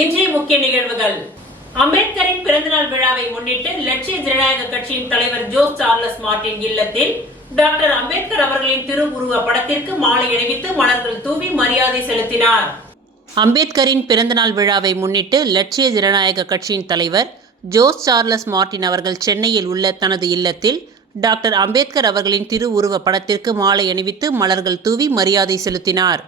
இன்றைய முக்கிய நிகழ்வுகள். அம்பேத்கரின் பிறந்தநாள் விழாவை முன்னிட்டு லட்சிய ஜனநாயக கட்சியின் தலைவர் ஜோஸ் சார்லஸ் மார்டின் இல்லத்தில் டாக்டர் அம்பேத்கர் அவர்களின் திருவுருவ படத்திற்கு மாலை அணிவித்து மலர்கள் தூவி மரியாதை செலுத்தினார். அம்பேத்கரின் பிறந்தநாள் விழாவை முன்னிட்டு லட்சிய ஜனநாயக கட்சியின் தலைவர் ஜோஸ் சார்லஸ் மார்டின் அவர்கள் சென்னையில் உள்ள தனது இல்லத்தில் டாக்டர் அம்பேத்கர் அவர்களின் திருவுருவ படத்திற்கு மாலை அணிவித்து மலர்கள் தூவி மரியாதை செலுத்தினார்.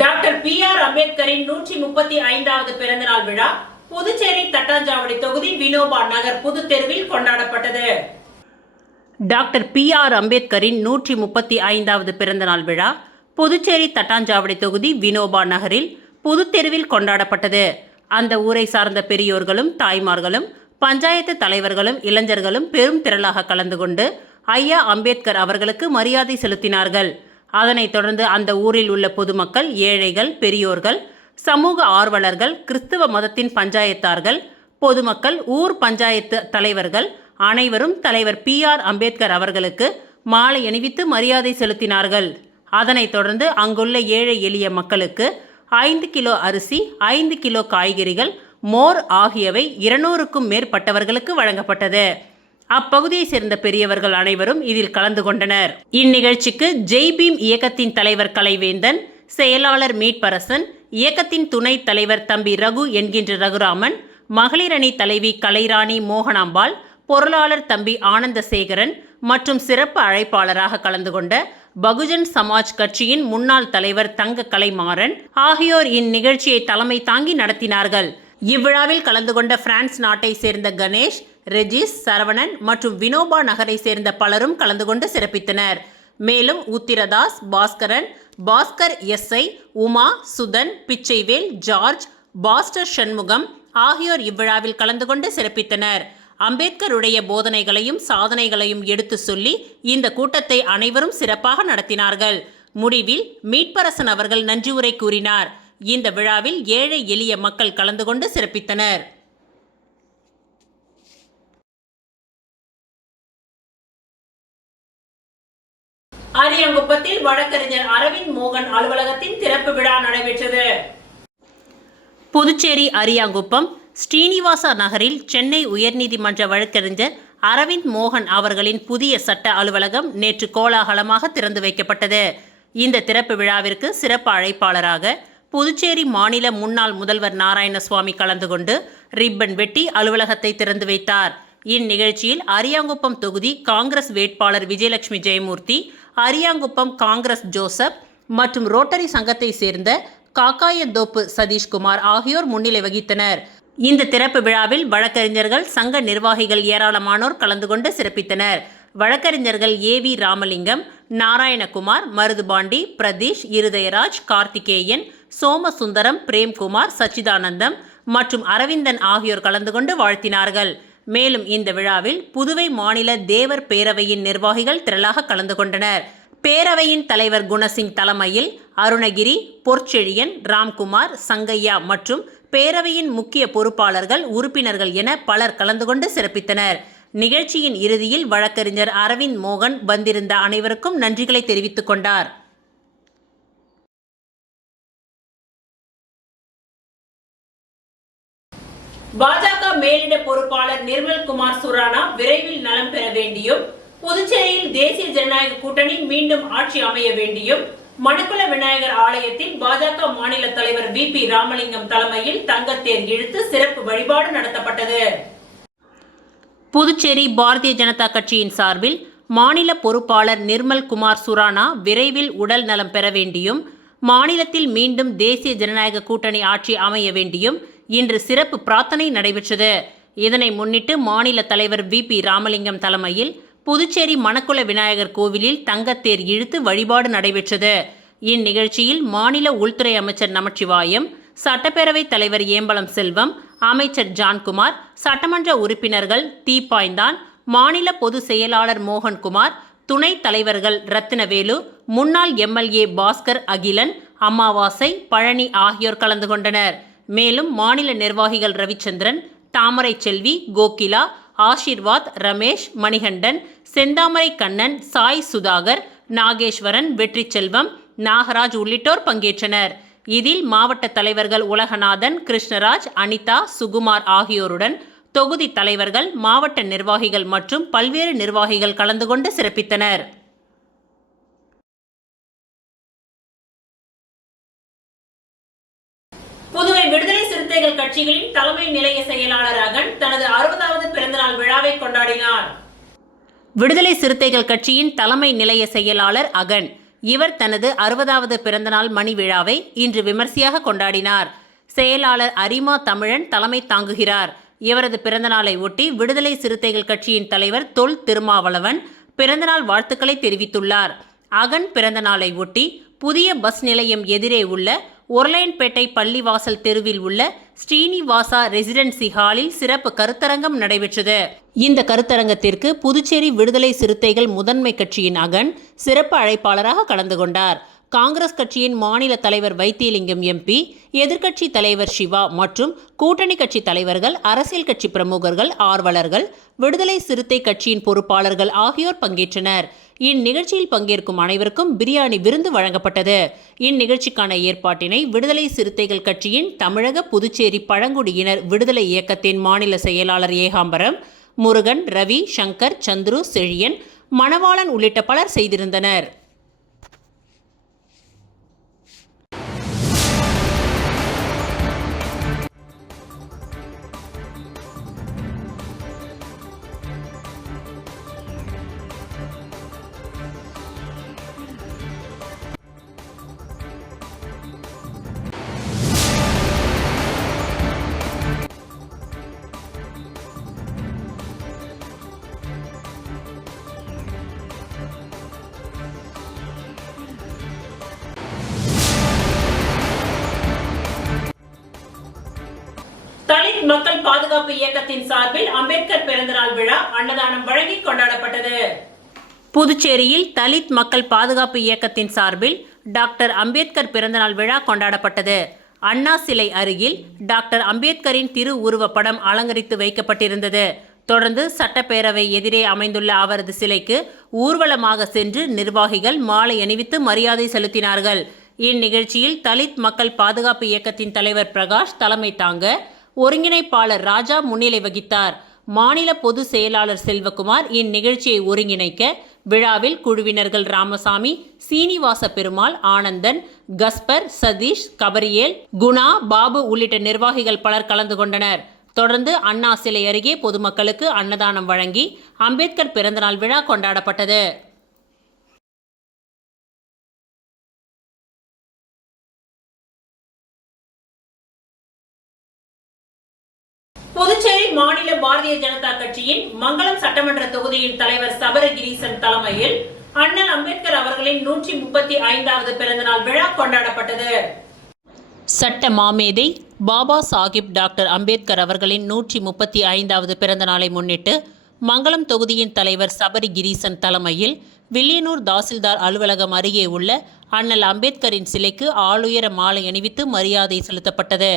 Doctor B.R.. அம்பேத்கரின் 135வது பிறந்தநாள் விழா புதுச்சேரி தட்டாஞ்சாவடி தொகுதி வினோபா நகர் புதுத்தெருவில் கொண்டாடப்பட்டது. Doctor B.R.. அம்பேத்கரின் 135வது பிறந்தநாள் விழா புதுச்சேரி தட்டாஞ்சாவடி தொகுதி வினோபா நகரில் புதுத்தெருவில் கொண்டாடப்பட்டது. அந்த ஊரை சார்ந்த பெரியோர்களும் தாய்மார்களும் பஞ்சாயத்து தலைவர்களும் இளைஞர்களும் பெரும் திரளாக கலந்து கொண்டு ஐயா அம்பேத்கர் அவர்களுக்கு மரியாதை செலுத்தினார்கள். அதனைத் தொடர்ந்து அந்த ஊரில் உள்ள பொதுமக்கள், ஏழைகள், பெரியோர்கள், சமூக ஆர்வலர்கள், கிறிஸ்தவ மதத்தின் பஞ்சாயத்தார்கள், பொதுமக்கள், ஊர் பஞ்சாயத்து தலைவர்கள் அனைவரும் தலைவர் பி.ஆர். அம்பேத்கர் அவர்களுக்கு மாலை அணிவித்து மரியாதை செலுத்தினார்கள். அதனைத் தொடர்ந்து அங்குள்ள ஏழை எளிய மக்களுக்கு 5 கிலோ அரிசி, 5 கிலோ காய்கறிகள், மோர் ஆகியவை 200க்கும் மேற்பட்டவர்களுக்கு வழங்கப்பட்டது. அப்பகுதியை சேர்ந்த பெரியவர்கள் அனைவரும் இதில் கலந்து கொண்டனர். இந்நிகழ்ச்சிக்கு ஜெய்பீம் இயக்கத்தின் தலைவர் கலைவேந்தன், செயலாளர் மீட்பரசன், இயக்கத்தின் துணைத் தலைவர் தம்பி ரகு என்கின்ற ரகுராமன், மகளிர் அணி தலைவி கலைராணி மோகனாம்பாள், பொருளாளர் தம்பி ஆனந்தசேகரன் மற்றும் சிறப்பு அழைப்பாளராக கலந்து கொண்ட பகுஜன் சமாஜ் கட்சியின் முன்னாள் தலைவர் தங்க கலைமாறன் ஆகியோர் இந்நிகழ்ச்சியை தலைமை தாங்கி நடத்தினார்கள். இவ்விழாவில் கலந்து கொண்ட பிரான்ஸ் நாட்டை சேர்ந்த கணேஷ், ரெஜிஸ், சரவணன் மற்றும் வினோபா நகரை சேர்ந்த பலரும் கலந்து கொண்டு சிறப்பித்தனர். மேலும் Uthiradas, Bhaskaran, Bhaskar SI, Uma, Suthan, Pichaivel, George, pastor Shanmugam ஆகியோர் இவ்விழாவில் கலந்து கொண்டு சிறப்பித்தனர். அம்பேத்கருடைய போதனைகளையும் சாதனைகளையும் எடுத்து சொல்லி இந்த கூட்டத்தை அனைவரும் சிறப்பாக நடத்தினார்கள். முடிவில் மீட்பரசன் அவர்கள் நன்றி உரை கூறினார். இந்த விழாவில் ஏழை எளிய மக்கள் கலந்து கொண்டு சிறப்பித்தனர். அரியாங்குப்பத்தில் வழக்கறிஞர் அரவிந்த் மோகன் அலுவலகத்தின் திறப்பு விழா நடைபெற்றது. புதுச்சேரி அரியாங்குப்பம் ஸ்ரீனிவாசா நகரில் சென்னை உயர்நீதிமன்ற வழக்கறிஞர் அரவிந்த் மோகன் அவர்களின் புதிய சட்ட அலுவலகம் நேற்று கோலாகலமாக திறந்து வைக்கப்பட்டது. இந்த திறப்பு விழாவிற்கு சிறப்பு அழைப்பாளராக புதுச்சேரி மாநில முன்னாள் முதல்வர் நாராயணசுவாமி கலந்து கொண்டு ரிப்பன் வெட்டி அலுவலகத்தை திறந்து வைத்தார். இந்நிகழ்ச்சியில் அரியாங்குப்பம் தொகுதி காங்கிரஸ் வேட்பாளர் விஜயலட்சுமி ஜெயமூர்த்தி, அரியாங்குப்பம் காங்கிரஸ் ஜோசப் மற்றும் ரோட்டரி சங்கத்தை சேர்ந்த காக்காயந்தோப்பு சதீஷ்குமார் ஆகியோர் முன்னிலை வகித்தனர். இந்த திறப்பு விழாவில் வழக்கறிஞர்கள், சங்க நிர்வாகிகள் ஏராளமானோர் கலந்து கொண்டு சிறப்பித்தனர். வழக்கறிஞர்கள் ஏ.வி. ராமலிங்கம், நாராயணகுமார், மருதுபாண்டி, பிரதீஷ், இருதயராஜ், கார்த்திகேயன், சோமசுந்தரம், பிரேம்குமார், சச்சிதானந்தம் மற்றும் அரவிந்தன் ஆகியோர் கலந்து கொண்டு வாழ்த்தினார்கள். மேலும் இந்த விழாவில் புதுவை மாநில தேவர் பேரவையின் நிர்வாகிகள் திரளாக கலந்து கொண்டனர். பேரவையின் தலைவர் குணசிங் தலைமையில் அருணகிரி, பொற்செழியன், ராம்குமார், சங்கையா மற்றும் பேரவையின் முக்கிய பொறுப்பாளர்கள், உறுப்பினர்கள் என பலர் கலந்து கொண்டு சிறப்பித்தனர். நிகழ்ச்சியின் இறுதியில் வழக்கறிஞர் அரவிந்த் மோகன் வந்திருந்த அனைவருக்கும் நன்றிகளை தெரிவித்துக் கொண்டார். பாஜக மேலிட பொறுப்பாளர் நிர்மல்குமார் சுரானா விரைவில் நலம் பெற வேண்டியும், புதுச்சேரியில் தேசிய ஜனநாயக கூட்டணி மீண்டும் ஆட்சி அமைய வேண்டியும் மணக்குள விநாயகர் ஆலயத்தில் பாஜக மாநில தலைவர் வி.பி. ராமலிங்கம் தலைமையில் தங்கத்தேர் இழுத்து சிறப்பு வழிபாடு நடத்தப்பட்டது. புதுச்சேரி பாரதிய ஜனதா கட்சியின் சார்பில் மாநில பொறுப்பாளர் நிர்மல்குமார் சுரானா விரைவில் உடல் நலம் பெற வேண்டியும், மாநிலத்தில் மீண்டும் தேசிய ஜனநாயக கூட்டணி ஆட்சி அமைய வேண்டியும் இன்று சிறப்பு பிரார்த்தனை நடைபெற்றது. இதனை முன்னிட்டு மாநில தலைவர் வி.பி. ராமலிங்கம் தலைமையில் புதுச்சேரி மணக்குள விநாயகர் கோவிலில் தங்கத்தேர் இழுத்து வழிபாடு நடைபெற்றது. இந்நிகழ்ச்சியில் மாநில உள்துறை அமைச்சர் நமச்சிவாயம், சட்டப்பேரவைத் தலைவர் ஏம்பலம் செல்வம், அமைச்சர் ஜான்குமார், சட்டமன்ற உறுப்பினர்கள் தீப்பாய்ந்தான், மாநில பொதுச் செயலாளர் மோகன்குமார், துணைத் தலைவர்கள் ரத்தினவேலு, முன்னாள் எம்எல்ஏ பாஸ்கர் அகிலன், அமாவாசை, பழனி ஆகியோர் கலந்து கொண்டனர். மேலும் மாநில நிர்வாகிகள் ரவிச்சந்திரன், தாமரை செல்வி, கோகிலா, ஆஷிர்வாத், ரமேஷ், மணிகண்டன், செந்தாமரை கண்ணன், சாய் சுதாகர், நாகேஸ்வரன், வெற்றி செல்வம், நாகராஜ் உள்ளிட்டோர் பங்கேற்றனர். இதில் மாவட்ட தலைவர்கள் உலகநாதன், கிருஷ்ணராஜ், அனிதா, சுகுமார் ஆகியோருடன் தொகுதி தலைவர்கள், மாவட்ட நிர்வாகிகள் மற்றும் பல்வேறு நிர்வாகிகள் கலந்து கொண்டு சிறப்பித்தனர். புதுவை விடுதலை சிறுத்தைகள் கட்சிகளின் தலைமை நிலைய செயலாளர் அகன் தனது 60வது பிறந்தநாள் விழாவை கொண்டாடினார். விடுதலை சிறுத்தைகள் கட்சியின் தலைமை நிலைய செயலாளர் அகன் இவர் தனது 60வது பிறந்தநாள் மணி விழாவை இன்று விமர்சையாக கொண்டாடினார். செயலாளர் அரிமா தமிழன் தலைமை தாங்குகிறார். இவரது பிறந்தநாளை ஒட்டி விடுதலை சிறுத்தைகள் கட்சியின் தலைவர் தொல் திருமாவளவன் பிறந்தநாள் வாழ்த்துக்களை தெரிவித்துள்ளார். அகன் பிறந்தநாளை ஒட்டி புதிய பஸ் நிலையம் எதிரே உள்ள ஒர்லைன்பேட்டை பள்ளிவாசல் தெருவில் உள்ள ஸ்ரீனிவாசா ரெசிடென்சி ஹாலில் சிறப்பு கருத்தரங்கம் நடைபெற்றது. இந்த கருத்தரங்கத்திற்கு புதுச்சேரி விடுதலை சிறுத்தைகள் முதன்மை கட்சியின் அகன் சிறப்பு அழைப்பாளராக கலந்து கொண்டார். காங்கிரஸ் கட்சியின் மாநில தலைவர் வைத்தியலிங்கம் எம்பி, எதிர்க்கட்சி தலைவர் சிவா மற்றும் கூட்டணி கட்சி தலைவர்கள், அரசியல் கட்சி பிரமுகர்கள், ஆர்வலர்கள், விடுதலை சிறுத்தை கட்சியின் பொறுப்பாளர்கள் ஆகியோர் பங்கேற்றனர். இந்நிகழ்ச்சியில் பங்கேற்கும் அனைவருக்கும் பிரியாணி விருந்து வழங்கப்பட்டது. இந்நிகழ்ச்சிக்கான ஏற்பாட்டினை விடுதலை சிறுத்தைகள் கட்சியின் தமிழக புதுச்சேரி பழங்குடியினர் விடுதலை இயக்கத்தின் மாநில செயலாளர் ஏகாம்பரம், முருகன், ரவி, சங்கர், சந்துரு, செழியன், மணவாளன் உள்ளிட்ட பலர் செய்திருந்தனர். தலித் மக்கள் பாதுகாப்பு இயக்கத்தின் சார்பில் அம்பேத்கர் பிறந்தநாள் விழா அன்னதானம் வழங்கி கொண்டாடப்பட்டது. புதுச்சேரியில் தலித் மக்கள் பாதுகாப்பு இயக்கத்தின் சார்பில் டாக்டர் அம்பேத்கர் பிறந்தநாள் விழா கொண்டாடப்பட்டது. அண்ணா சிலை அருகில் டாக்டர் அம்பேத்கரின் திரு உருவப் படம் அலங்கரித்து வைக்கப்பட்டிருந்தது. தொடர்ந்து சட்டப்பேரவை எதிரே அமைந்துள்ள அவரது சிலைக்கு ஊர்வலமாக சென்று நிர்வாகிகள் மாலை அணிவித்து மரியாதை செலுத்தினார்கள். இந்நிகழ்ச்சியில் தலித் மக்கள் பாதுகாப்பு இயக்கத்தின் தலைவர் பிரகாஷ் தலைமை தாங்க, ஒருங்கிணைப்பாளர் ராஜா முன்னிலை வகித்தார். மாநில பொது செயலாளர் செல்வகுமார் இந்நிகழ்ச்சியை ஒருங்கிணைக்க விழாவில் குழுவினர்கள் ராமசாமி, சீனிவாச பெருமாள், ஆனந்தன், கஸ்பர், சதீஷ், கபரியேல், குணா, பாபு உள்ளிட்ட நிர்வாகிகள் பலர் கலந்து கொண்டனர். தொடர்ந்து அண்ணா சிலை அருகே பொதுமக்களுக்கு அன்னதானம் வழங்கி அம்பேத்கர் பிறந்தநாள் விழா கொண்டாடப்பட்டது. புதுச்சேரி மாநில பாரதிய ஜனதா கட்சியின் மங்களம் சட்டமன்ற தொகுதியின் தலைவர் சபரகிரீசன் தலைமையில் அண்ணல் அம்பேத்கர் அவர்களின் 135வது பிறந்தநாள் விழா கொண்டாடப்பட்டது. சட்ட மாமேதை பாபா சாஹிப் டாக்டர் அம்பேத்கர் அவர்களின் 135வது பிறந்தநாளை முன்னிட்டு மங்களம் தொகுதியின் தலைவர் சபரிகிரீசன் தலைமையில் வில்லியனூர் தாசில்தார் அலுவலகம் அருகே உள்ள அண்ணல் அம்பேத்கரின் சிலைக்கு ஆளுயர மாலை அணிவித்து மரியாதை செலுத்தப்பட்டது.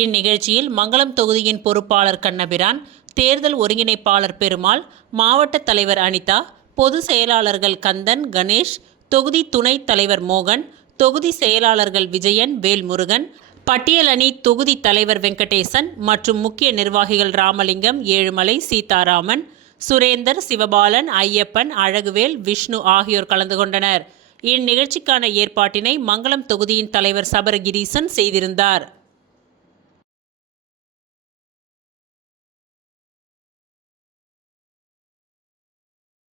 இந்நிகழ்ச்சியில் மங்களம் தொகுதியின் பொறுப்பாளர் கண்ணபிரான், தேர்தல் ஒருங்கிணைப்பாளர் பெருமாள், மாவட்ட தலைவர் அனிதா, பொது செயலாளர்கள் கந்தன், கணேஷ், தொகுதி துணைத் தலைவர் மோகன், தொகுதி செயலாளர்கள் விஜயன், வேல்முருகன், பட்டியல் அணி தொகுதி தலைவர் வெங்கடேசன் மற்றும் முக்கிய நிர்வாகிகள் ராமலிங்கம், ஏழுமலை, சீதாராமன், சுரேந்தர், சிவபாலன், ஐயப்பன், அழகுவேல், விஷ்ணு ஆகியோர் கலந்து கொண்டனர். இந்நிகழ்ச்சிக்கான ஏற்பாட்டினை மங்களம் தொகுதியின் தலைவர் சபரகிரீசன் செய்திருந்தார்.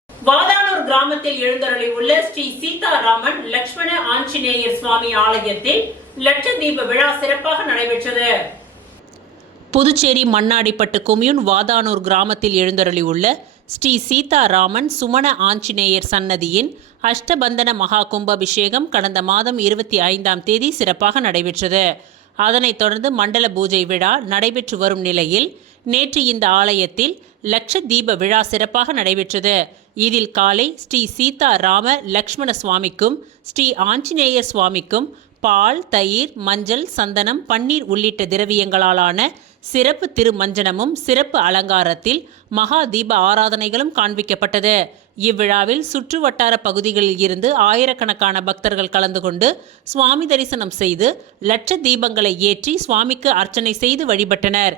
வாதானூர் கிராமத்தில் எழுந்தருளி உள்ள ஸ்ரீ சீதாராமன் லட்சுமண ஆஞ்சநேயர் சுவாமி ஆலயத்தில் லட்சதீப விழா சிறப்பாக நடைபெற்றது. புதுச்சேரி மண்ணாடிப்பட்டு கொம்யூன் வாதானூர் கிராமத்தில் எழுந்தருளி உள்ள ஸ்ரீ சீதாராமன் சுமண ஆஞ்சநேயர் சன்னதியின் அஷ்டபந்தன மகா கும்பாபிஷேகம் கடந்த மாதம் 25ஆம் தேதி சிறப்பாக நடைபெற்றது. அதனைத் தொடர்ந்து மண்டல பூஜை விழா நடைபெற்று வரும் நிலையில் நேற்று இந்த ஆலயத்தில் லட்ச தீப விழா சிறப்பாக நடைபெற்றது. இதில் காலை ஸ்ரீ சீதா ராம லக்ஷ்மண சுவாமிக்கும் ஸ்ரீ ஆஞ்சநேயர் சுவாமிக்கும் பால், தயிர், மஞ்சள், சந்தனம், பன்னீர் உள்ளிட்ட திரவியங்களாலான சிறப்பு திருமஞ்சனமும் சிறப்பு அலங்காரத்தில் மகா தீப ஆராதனைகளும் காண்பிக்கப்பட்டது. இவ்விழாவில் சுற்று வட்டார பகுதிகளில் இருந்து ஆயிரக்கணக்கான பக்தர்கள் கலந்து கொண்டு சுவாமி தரிசனம் செய்து லட்ச தீபங்களை ஏற்றி சுவாமிக்கு அர்ச்சனை செய்து வழிபட்டனர்.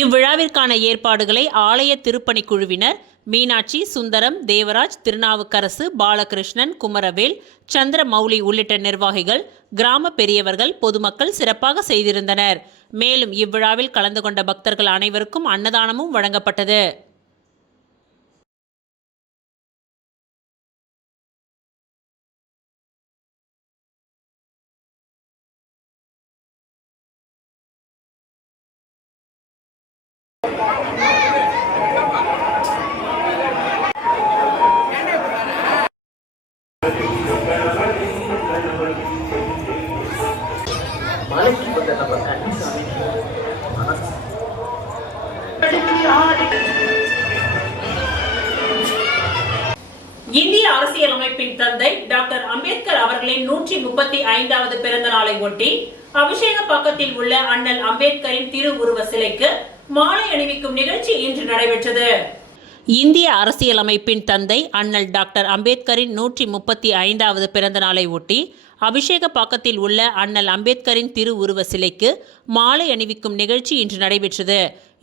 இவ்விழாவிற்கான ஏற்பாடுகளை ஆலய திருப்பணிக்குழுவினர் மீனாட்சி, சுந்தரம், தேவராஜ், திருநாவுக்கரசு, பாலகிருஷ்ணன், குமரவேல், சந்திரமௌலி உள்ளிட்ட நிர்வாகிகள், கிராம பெரியவர்கள், பொதுமக்கள் சிறப்பாக செய்திருந்தனர். மேலும் இவ்விழாவில் கலந்து கொண்ட பக்தர்கள் அனைவருக்கும் அன்னதானமும் வழங்கப்பட்டது. இந்திய அரசியலமைப்பின் தந்தை டாக்டர் அம்பேத்கர் அவர்களின் 135வது பிறந்த நாளை ஒட்டி அபிஷேகப்பாக்கத்தில் உள்ள அண்ணல் அம்பேத்கரின் திருவுருவ சிலைக்கு மாலை அணிவிக்கும் நிகழ்ச்சி இன்று நடைபெற்றது. இந்திய அரசியலமைப்பின் தந்தை அண்ணல் டாக்டர் அம்பேத்கரின் 135வது பிறந்த நாளை ஒட்டி அபிஷேகப்பாக்கத்தில் உள்ள அண்ணல் அம்பேத்கரின் திருவுருவ சிலைக்கு மாலை அணிவிக்கும் நிகழ்ச்சி இன்று நடைபெற்றது.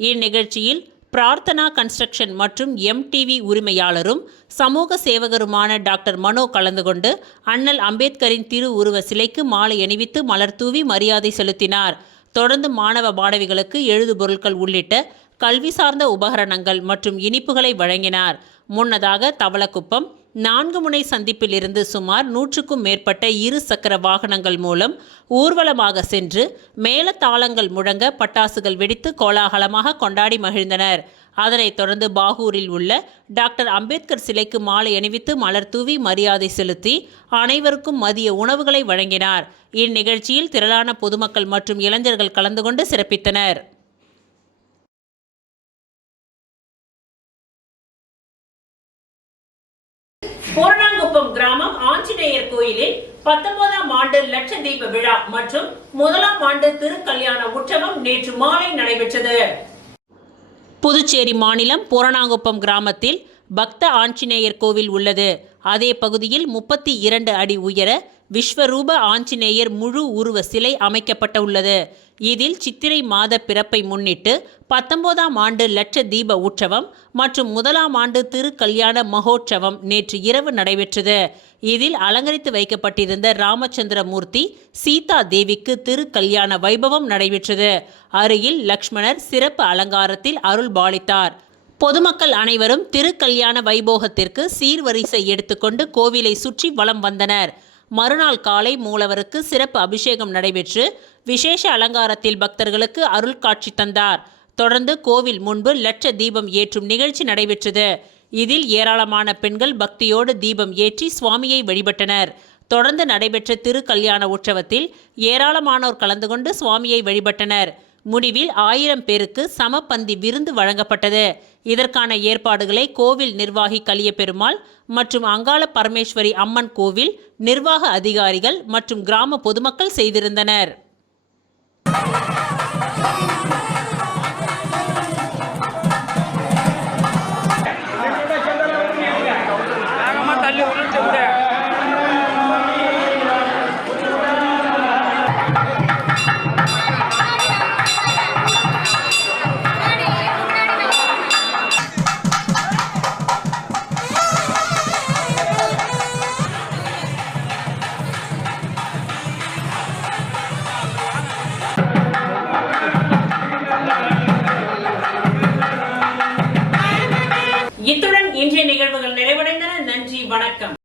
இந்நிகழ்ச்சியில் பிரார்த்தனா கன்ஸ்ட்ரக்ஷன் மற்றும் MTV உரிமையாளரும் சமூக சேவகருமான டாக்டர் மனோ கலந்து கொண்டு அண்ணல் அம்பேத்கரின் திருவுருவ சிலைக்கு மாலை அணிவித்து மலர் தூவி மரியாதை செலுத்தினார். தொடர்ந்து மாணவ மாணவிகளுக்கு எழுதுபொருட்கள் உள்ளிட்ட கல்வி சார்ந்த உபகரணங்கள் மற்றும் இனிப்புகளை வழங்கினார். முன்னதாக தவளக்குப்பம் 4 முனை சந்திப்பில் இருந்து சுமார் 100க்கும் மேற்பட்ட 2 சக்கர வாகனங்கள் மூலம் ஊர்வலமாக சென்று மேளதாளங்கள் முழங்க பட்டாசுகள் வெடித்து கோலாகலமாக கொண்டாடி மகிழ்ந்தனர். அதனைத் தொடர்ந்து பாகூரில் உள்ள டாக்டர் அம்பேத்கர் சிலைக்கு மாலை அணிவித்து மலர் தூவி மரியாதை செலுத்தி அனைவருக்கும் மதிய உணவுகளை வழங்கினார். இந்நிகழ்ச்சியில் திரளான பொதுமக்கள் மற்றும் இளைஞர்கள் கலந்து கொண்டு சிறப்பித்தனர். பூரணாங்குப்பம் கிராமம் ஆஞ்சநேயர் கோயிலில் 19ஆம் ஆண்டு லட்ச தீப விழா மற்றும் 1ஆம் ஆண்டு திருக்கல்யாண உற்சவம் நேற்று மாலை நடைபெற்றது. புதுச்சேரி மாநிலம் பூரணாங்குப்பம் கிராமத்தில் பக்த ஆஞ்சநேயர் கோவில் உள்ளது. அதே பகுதியில் 32 அடி உயர விஸ்வரூப ஆஞ்சநேயர் முழு உருவ சிலை அமைக்கப்பட்ட உள்ளது. இதில் சித்திரை மாத பிறப்பை முன்னிட்டு 19ஆம் ஆண்டு லட்ச தீப உற்சவம் மற்றும் 1ஆம் ஆண்டு திருக்கல்யாண மகோற்சவம் நேற்று இரவு நடைபெற்றது. இதில் அலங்கரித்து வைக்கப்பட்டிருந்த ராமச்சந்திர மூர்த்தி, சீதா தேவிக்கு திருக்கல்யாண வைபவம் நடைபெற்றது. அருகில் லக்ஷ்மணர் சிறப்பு அலங்காரத்தில் அருள் பாலித்தார். பொதுமக்கள் அனைவரும் திருக்கல்யாண வைபோகத்திற்கு சீர்வரிசை எடுத்துக்கொண்டு கோவிலை சுற்றி வலம் வந்தனர். மறுநாள் காலை மூலவருக்கு சிறப்பு அபிஷேகம் நடைபெற்று விசேஷ அலங்காரத்தில் பக்தர்களுக்கு அருள் காட்சி தந்தார். தொடர்ந்து கோவில் முன்பு லட்ச தீபம் ஏற்றும் நிகழ்ச்சி நடைபெற்றது. இதில் ஏராளமான பெண்கள் பக்தியோடு தீபம் ஏற்றி சுவாமியை வழிபட்டனர். தொடர்ந்து நடைபெற்ற திருக்கல்யாண உற்சவத்தில் ஏராளமானோர் கலந்து கொண்டு சுவாமியை வழிபட்டனர். முடிவில் 1000 பேருக்கு சமபந்தி விருந்து வழங்கப்பட்டது. இதற்கான ஏற்பாடுகளை கோவில் நிர்வாகி கலியபெருமாள் மற்றும் அங்காள பரமேஸ்வரி அம்மன் கோவில் நிர்வாக அதிகாரிகள் மற்றும் கிராம பொதுமக்கள் செய்திருந்தனர். இத்துடன் இன்றைய நிகழ்வுகள் நிறைவடைந்தன. நன்றி, வணக்கம்.